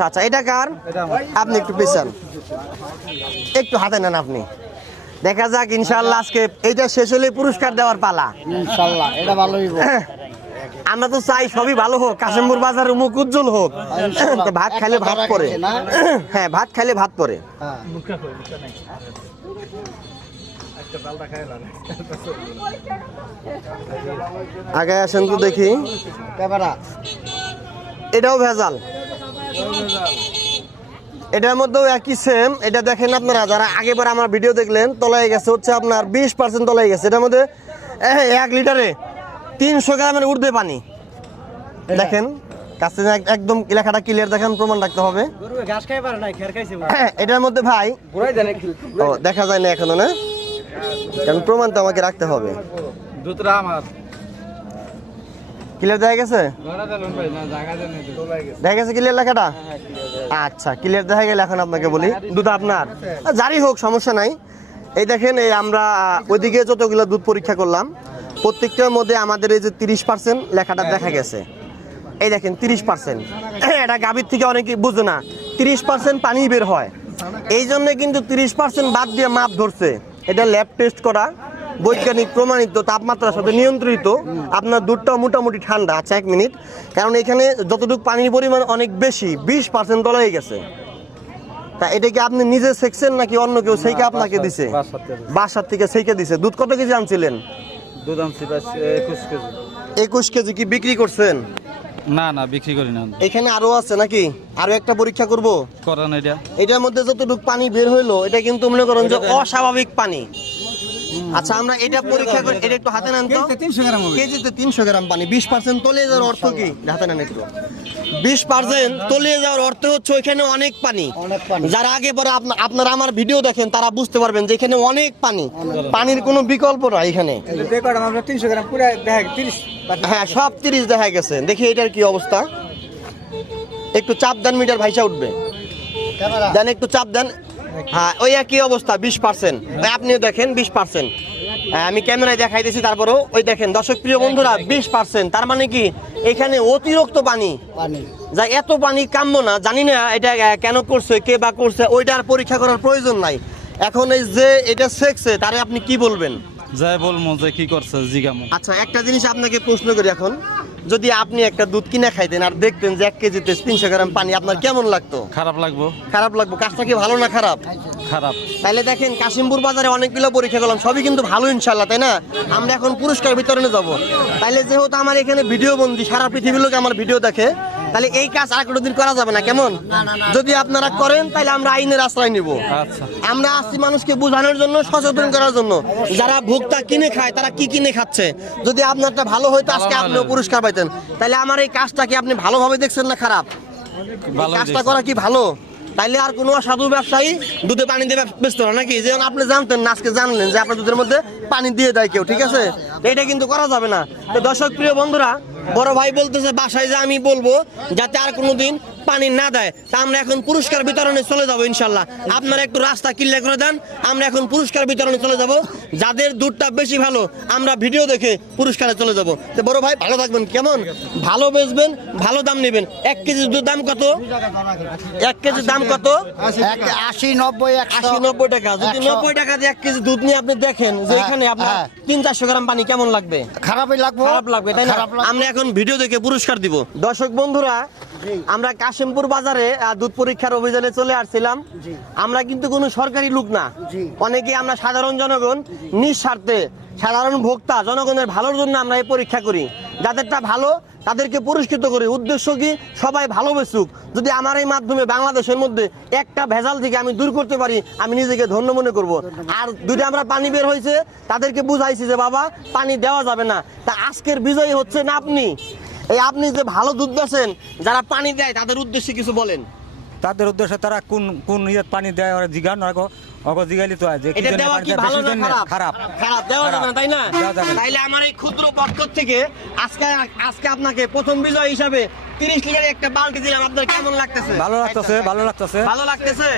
আচ্ছা আচ্ছা এটা কার? আপনি একটু পিছান। একটু হাতে নেন আপনি। দেখা যাক ইনশাআল্লাহ আজকে এইটা শেষ হলে পুরস্কার দেওয়ার পালা। ইনশাল্লাহ এটা ভালোই আমরা তো চাই সবই ভালো হোক কাশিমপুর বাজারের মুখ উজ্জ্বল হোক। ভাত খাইলে ভাত পরে হ্যাঁ ভাত খাইলে ভাত পরে আগে আসেন তো দেখি। এটাও ভেজাল। এটার মধ্যেও একই সেম এটা দেখেন আপনারা যারা আগেবার আমার ভিডিও দেখলেন তলায় গেছে হচ্ছে আপনার বিশ পার্সেন্ট তলায় গেছে। এটার মধ্যে এক লিটারে তিনশো গ্রামের ঊর্ধ্বে পানি। দেখেন কাছে একদম লেখাটা ক্লিয়ার দেখেন প্রমাণ রাখতে হবে। খাইছে এটার মধ্যে ভাই ও দেখা যায় না এখনও না? কারণ প্রমাণ তো আমাকে রাখতে হবে। দুতরা আমার। ক্লিয়ার দেখা গেছে? দেখা গেছে ক্লিয়ার লেখাটা? আচ্ছা ক্লিয়ার দেখা গেলে এখন আপনাকে বলি। দুধ আপনার। যারই হোক সমস্যা নাই। এই দেখেন এই আমরা ওইদিকে যতগুলো দুধ পরীক্ষা করলাম প্রত্যেকটার মধ্যে আমাদের এই যে তিরিশ পার্সেন্ট লেখাটা দেখা গেছে। এই দেখেন তিরিশ পার্সেন্ট এটা গাভীর থেকে অনেকে বুঝে না। তিরিশ পার্সেন্ট পানি বের হয়। এই জন্য কিন্তু তিরিশ পার্সেন্ট বাদ দিয়ে মাপ ধরছে। এটা ল্যাব টেস্ট করা। বৈজ্ঞানিক প্রমাণিত তাপমাত্রার সাথে নিয়ন্ত্রিত। আপনার দুধটা মোটামুটি ঠান্ডা। আচ্ছা এক মিনিট। কারণ এখানে যতটুকু পানির পরিমাণ অনেক বেশি বিশ পার্সেন্ট তলায় গেছে। তা এটা কি আপনি নিজে সেকছেন নাকি অন্য কেউ সেইকে আপনাকে দিছে? বাসার থেকে। সেইকে দিছে। দুধ কত কেজি আনছিলেন? দুধ আনছি একুশ কেজি। একুশ কেজি কি বিক্রি করছেন? না না বিক্রি করি না। এখানে আরও আছে নাকি? আরও একটা পরীক্ষা করব? করান এটা। এটার মধ্যে যতটুকু পানি বের হইল এটা কিন্তু মনে করেন যে অস্বাভাবিক পানি। আচ্ছা আমরা এটা পরীক্ষা করি এটা একটু হাতে নেন তো। তিনশো গ্রাম কেজিতে তিনশো গ্রাম পানি বিশ পার্সেন্ট তলিয়ে যাওয়ার অর্থ কি? হাতে নেন একটু। বিশ পার্সেন্ট তলিয়ে যাওয়ার অর্থ হচ্ছে ওইখানে অনেক পানি। যারা আগে পরে আপনা- আপনারা আমার ভিডিও দেখেন তারা বুঝতে পারবেন যে এখানে অনেক পানি। পানির কোনো বিকল্প না এখানে। তিনশো গ্রাম পুরা দেখা হ্যাঁ সব তিরিশ দেখা গেছে। দেখি এটার কি অবস্থা। একটু চাপ দেন মিটার ভাইসা উঠবে। দেন একটু চাপ দেন। হ্যাঁ ওই একই অবস্থা বিশ পার্সেন্ট আপনিও দেখেন বিশ পার্সেন্ট আমি ক্যামেরায় দেখাইতেছি তারপরেও ওই দেখেন দর্শক প্রিয় বন্ধুরা বিশ পার্সেন্ট তার মানে কি এখানে অতিরিক্ত পানি। পানি। যা এত পানি কাম্য না জানি না এটা কেন করছে কে বা করছে ওইটার পরীক্ষা করার প্রয়োজন নাই। এখন এই যে এটা শেখছে তারে আপনি কি বলবেন? যাই বলব যে কি করছে জিগামো। আচ্ছা একটা জিনিস আপনাকে প্রশ্ন করি এখন। যদি আপনি একটা দুধ কিনে খাইতেন আর দেখতেন যে এক কেজিতে তিনশো গ্রাম পানি আপনার কেমন লাগতো? খারাপ লাগবো। খারাপ লাগবো? কাজটা কি ভালো না খারাপ? খারাপ। তাহলে দেখেন কাশিমপুর বাজারে অনেকগুলো পরীক্ষা করলাম সবই কিন্তু ভালো ইনশাল্লাহ তাই না? আমরা এখন পুরস্কার বিতরণে যাব। তাইলে যেহেতু আমার এখানে ভিডিও বন্দি সারা পৃথিবীর লোক আমার ভিডিও দেখে তাহলে এই কাজ আর কোনো দিন করা যাবে না কেমন? যদি আপনারা করেন তাহলে আমরা আইনের আশ্রয় নিব। আচ্ছা। আমরা আসছি মানুষকে বোঝানোর জন্য সচেতন করার জন্য। যারা ভোক্তা কিনে খায় তারা কি কিনে খাচ্ছে? যদি আপনারটা ভালো হইতো আজকে আপনিও পুরস্কার পাইতেন। তাহলে আমার এই কাজটা কি আপনি ভালোভাবে দেখছেন না খারাপ? কাজটা করা কি ভালো? তাইলে আর কোনো সাধু ব্যবসায়ী দুধে পানি দিয়ে ব্যস্ত না নাকি? যেমন আপনি জানতেন না আজকে জানলেন যে আপনার দুধের মধ্যে পানি দিয়ে দেয় কেউ ঠিক আছে? এটা কিন্তু করা যাবে না। তো দর্শক প্রিয় বন্ধুরা বড় ভাই বলতেছে বাসায় যে আমি বলব যাতে আর কোনোদিন পানি না দেয় তা আমরা এখন পুরস্কার বিতরণে চলে যাব ইনশাল্লাহ। আপনারা একটু রাস্তা ক্লিয়ার করে দেন আমরা এখন পুরস্কার বিতরণে চলে যাব। যাদের দুধটা বেশি ভালো আমরা ভিডিও দেখে পুরস্কারে চলে যাব। তো বড় ভাই ভালো থাকবেন কেমন? ভালো বেচবেন ভালো দাম নেবেন। এক কেজি দুধের দাম কত? এক কেজির দাম কত? আশি নব্বই আশি নব্বই টাকা। যদি নব্বই টাকা দিয়ে এক কেজি দুধ নিয়ে আপনি দেখেন যে হ্যাঁ, এখানে আপনার হ্যাঁ। তিন চারশো গ্রাম পানি কেমন লাগবে? খারাপই লাগবো। খারাপ লাগবে তাই না? আমরা এখন ভিডিও দেখে পুরস্কার দিব। দর্শক বন্ধুরা আমরা কাশিমপুর বাজারে দুধ পরীক্ষার অভিযানে চলে আসছিলাম। আমরা কিন্তু কোনো সরকারি লোক না। অনেকে আমরা সাধারণ জনগণ নিঃস্বার্থে সাধারণ ভোক্তা জনগণের ভালোর জন্য আমরা এই পরীক্ষা করি। যাদেরটা ভালো তাদেরকে পুরস্কৃত করি। উদ্দেশ্য কি? সবাই ভালো বেসুক যদি আমার এই মাধ্যমে বাংলাদেশের মধ্যে একটা ভেজাল থেকে আমি দূর করতে পারি আমি নিজেকে ধন্য মনে করব। আর দুইটা আমরা পানি বের হয়েছে তাদেরকে বুঝাইছি যে বাবা পানি দেওয়া যাবে না। তা আজকের বিজয়ী হচ্ছে না আপনি। এই আপনি যে ভালো দুধ বেছেন যারা পানি দেয় তাদের উদ্দেশ্যে কিছু বলেন। তাদের উদ্দেশ্যে তারা কোন কোন ইয়ে পানি দেয় ওরা জিগান ওরা অগ জিগাইলি তো এটা দেওয়া কি ভালো না খারাপ? খারাপ খারাপ দেওয়া যাবে না তাই না? দেওয়া যাবে না। তাইলে আমার এই ক্ষুদ্র পক্ষ থেকে আজকে আজকে আপনাকে প্রথম বিজয় হিসাবে তিরিশ লিটার একটা বালতি দিলাম। আপনার কেমন লাগতেছে ভালো লাগতেছে। ভালো লাগতেছে? ভালো লাগতেছে।